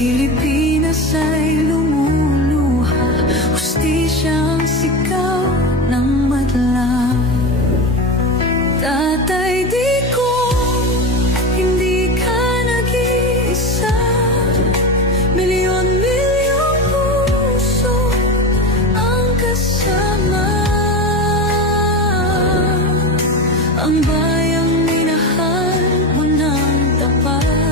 Pilipinas ay lumuluha, hustisyang sigaw ng madla. Tatay Digong, hindi ka nag-iisa. Milyon-milyong puso ang kasama. Ang bayang minahal mo ng tapat,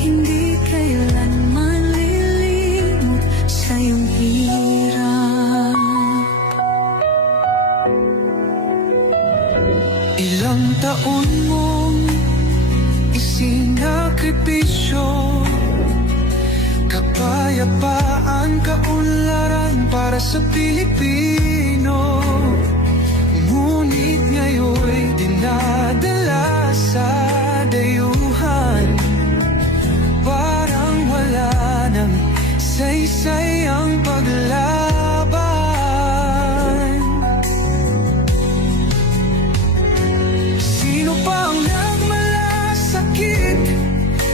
hindi kailanman lilimot sa iyong hirap. Ilang taon mong isinakripisyo, kapayapaan, kaunlaran para sa Pilipino. Ngunit ngayon'y dinadala sa dayuhan, parang wala nang saysay ang paglaban. Sino pa ang nagmalasakit?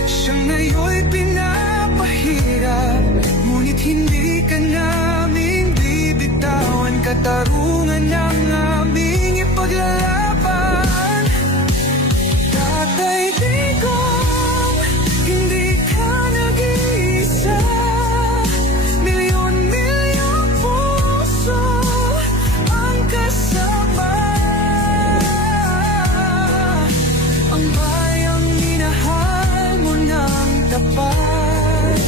Siya ngayon'y pinapahirap, ngunit hindi ka namin bibitawan. Katarungan ng aming ipaglalaban. Tatay Digong, hindi ka nag-iisa. Milyon-milyong puso ang kasama. Ang bayang minahal mo ng tapat,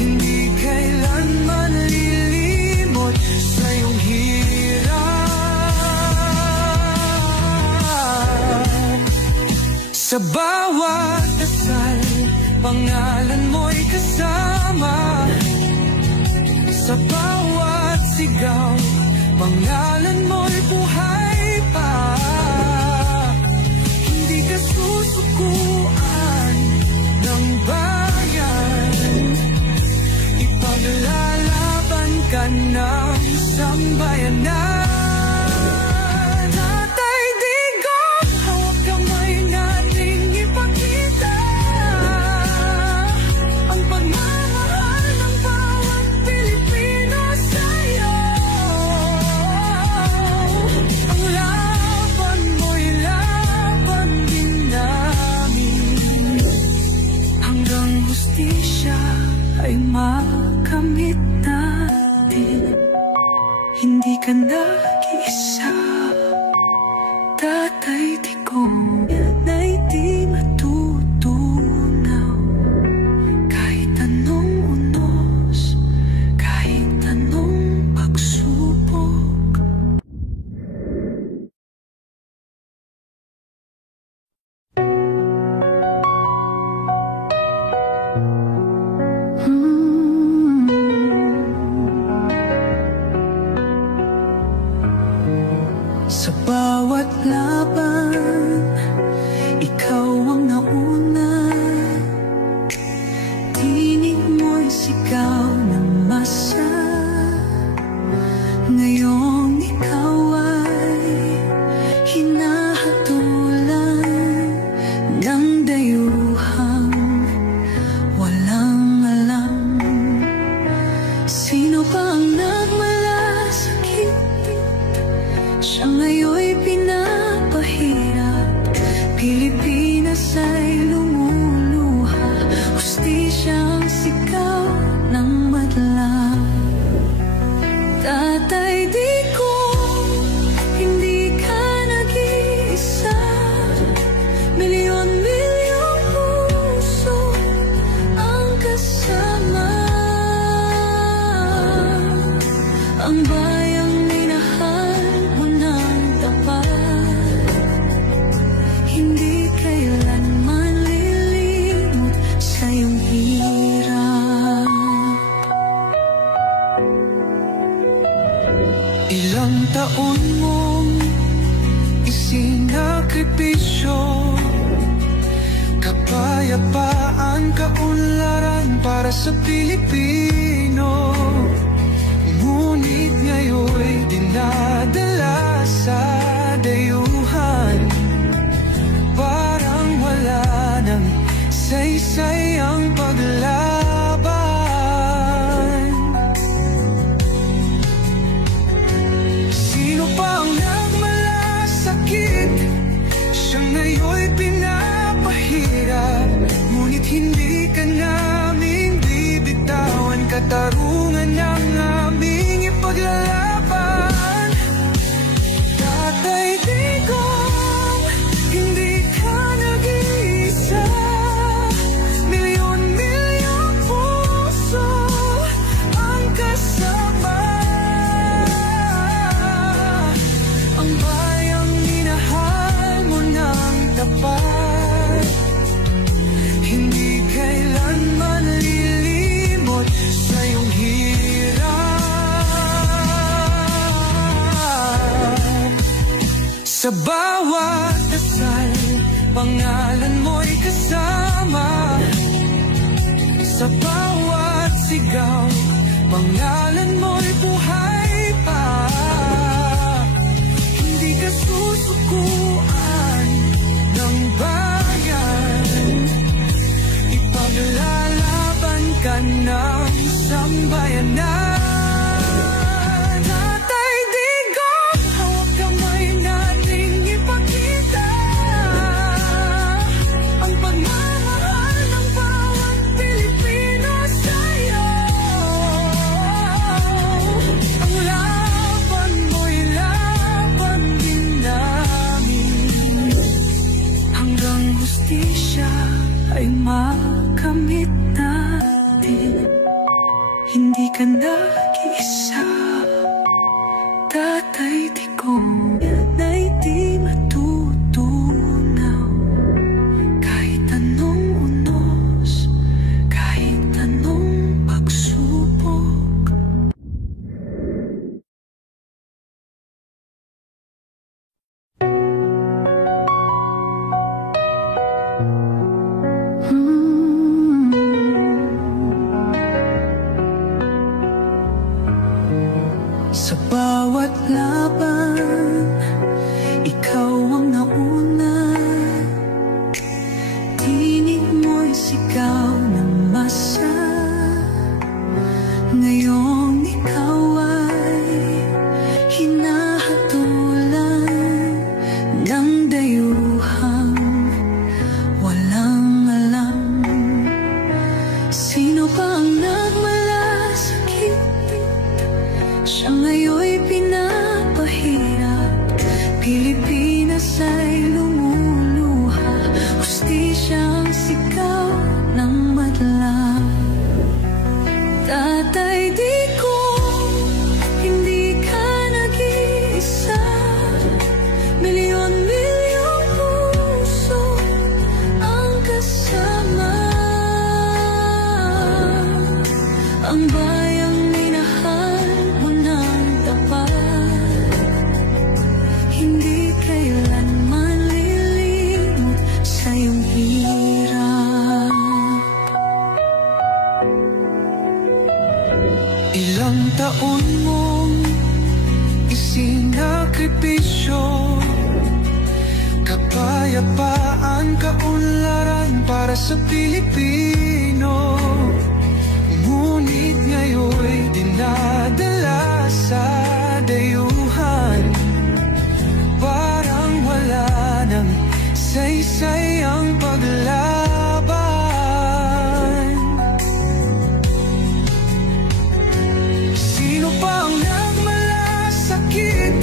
hindi kailanman lilimot sa iyong hirap. Sa bawat dasal, pangalan mo'y kasama. Sa bawat sigaw, pangalan mo'y buhay pa. Hindi ka susukuan ng bayan, ipaglalaban ka ng sambayanan. Tatay Digong, hawak kamay nating ipakita ang pagmamahal ng bawat Pilipino sa'yo. Ang laban mo'y laban din namin, hanggang hustisya ay makamit natin. Hindi ka nag-isa, Tatay Digong. Yan ay di matutunaw, kahit anong unos, kahit anong pagsubok. Sa bawat laban, ikaw ang nauna. Tinig mo'y sigaw ng masa. Ngayong ikaw ay hinahatulan ng dayuhang walang alam. Sino pa ang nagmalasakit? Siya ngayon'y pinapahirap. Pilipinas ay lumuluha, hustisyang sigaw ng madla. Tatay Digong, hindi ka nag-iisa. Milyon-milyong puso ang kasama. Ang bayang minahal mo ng tapat, hindi kailanman lilimot sa iyong hirap. Ilang taon mong isinakripisyo, kapayapaan, kaunlaran para sa Pilipino. Ngunit ngayon'y dinadala sa dayuhan, parang wala nang saysay saysay ang paglaban. Sino pa ang nagmalasakit? Siya ngayon'y pinapahirap, ngunit hindi ka namin bibitawan. Katarungan ang aming ipaglalaban. Tatay Digong, hindi ka nag-iisa. Milyon-milyong puso ang kasama. Ang bayang minahal mo ng tapat, hindi kailanman lilimot sa iyong hirap. Sa bawat dasal, pangalan mo'y kasama. Sa bawat sigaw, pangalan mo'y buhay pa. Hindi ka susukuan ng bayan, ipaglalaban ka ng sambayanan. Tatay Digong, hawak kamay nating ipakita ang pagmamahal ng bawat Pilipino sa'yo. Ang laban mo'y laban din namin, hanggang hustisya ay makamit natin. Hindi ka nag-iisa, Tatay Digong, na'y di matutunaw. Kahit anong unos, kahit anong pagsubok. Sa bawat laban, ikaw ang nauna. Tinig mo'y sigaw ng masa. Ngayong ikaw ay hinahatulan ng dayuhang walang alam. Sino ba ang nagmalasakit? Siya ngayon'y pinapahirap. Pilipinas ay lumuluha, hustisya ang sigaw ng madla. Tatay Digong, hindi ka nag-iisa. Milyon-milyong puso ang kasama. Ang bayang minahal mo ng tapat, hindi kailanman lilimot sa iyong hirap. Ilang taon mong isinakripisyo, kapayapaan, kaunlaran para sa Pilipino. Ngunit ngayon'y dinadala sa dayuhan, parang wala nang saysay ang paglaban. Sino pa ang nagmalasakit?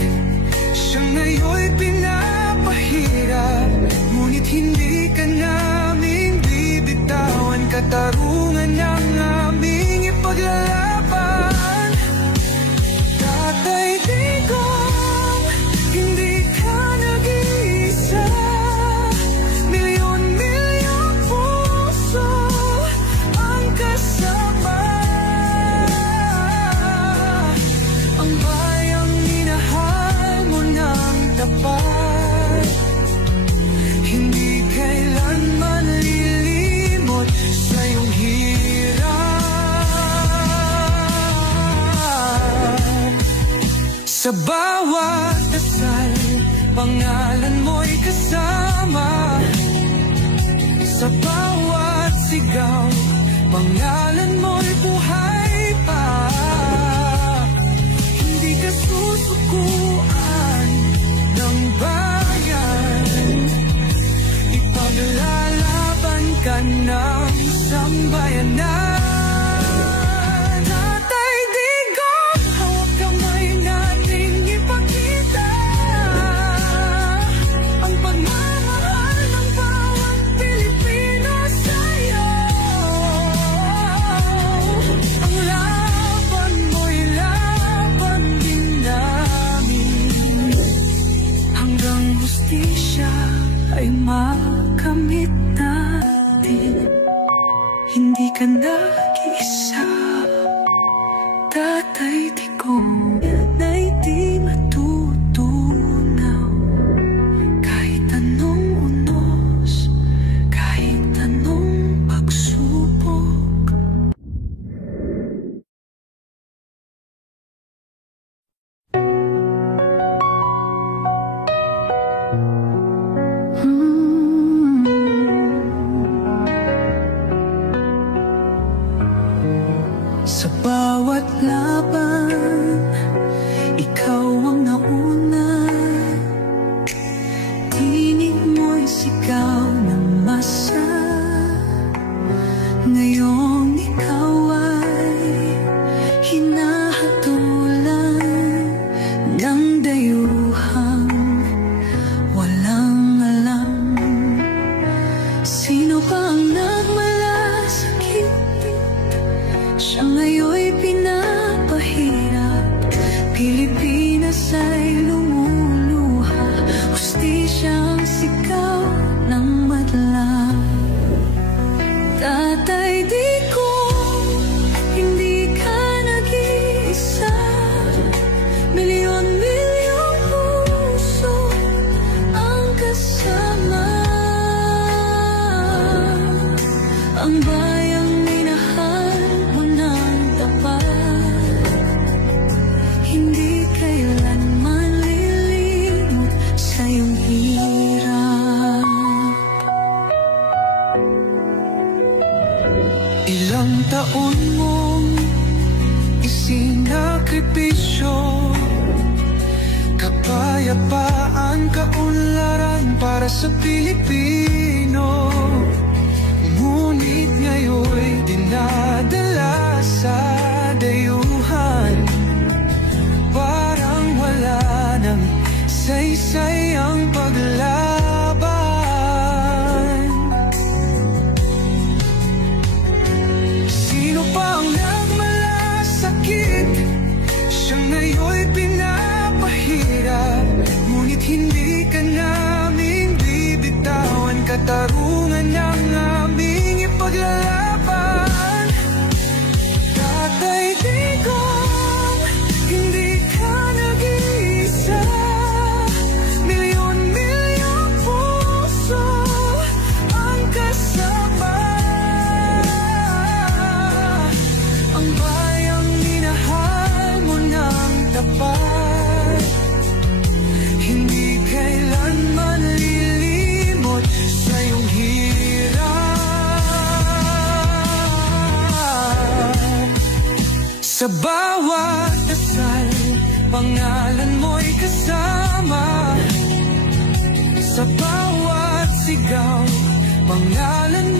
Siya ngayon'y pinapahirap, ngunit hindi ka namin bibitawan. Katarungan ang aming ipaglalaban. Tatay Digong, hindi ka nag-iisa. Milyon-milyong puso ang kasama. Ang bayang minahal mo ng tapat, hindi kailanman lilimot sa iyong hirap. Sa bawat dasal, pangalan mo'y kasama. Sa bawat sigaw, sigaw, pangalan mo'y buhay pa. Hindi ka susukuan ng bayan, ipaglalaban ka ng sambayanan. Ay makamit natin, hindi ka nag-iisa. Tatay Digong na'y di matutunaw, kahit anong unos, kahit anong pagsubok. Sa bawat laban, ikaw ang nauna. Tinig mo'y sigaw ng masa. Ngayong ikaw ay hinahatulan ng dayuhang walang alam. Sino ba ang nagmalasakit? Siya ngayon'y pinapahirap. Pilipinas ay lumuluha. Hustisyang sigaw ng madla. Tatay Digong, hindi ka nag-iisa. Milyon-milyong puso ang kasama. Ang bayang minahal mo ng tapat, hindi kailanman lilimot sa iyong hirap. Ilang taon mong isinakripisyo, kapayapaan, kaunlaran para sa Pilipino. Ngunit ngayon'y dinadala sa dayuhan, parang wala nang saysay ang paglaban. Sino pa ang nagmalasakit? Siya ngayon'y pinapahirap. Ngunit hindi ka namin bibitawan, katarungan ng aming ipaglalaban. Tatay Digong, hindi ka nag-iisa. Milyon-milyong puso ang kasama. Ang bayang minahal mo ng tapat, hindi kailanman lilimot sa iyong hirap. Sa bawat dasal, pangalan mo'y kasama. Sa bawat sigaw, pangalan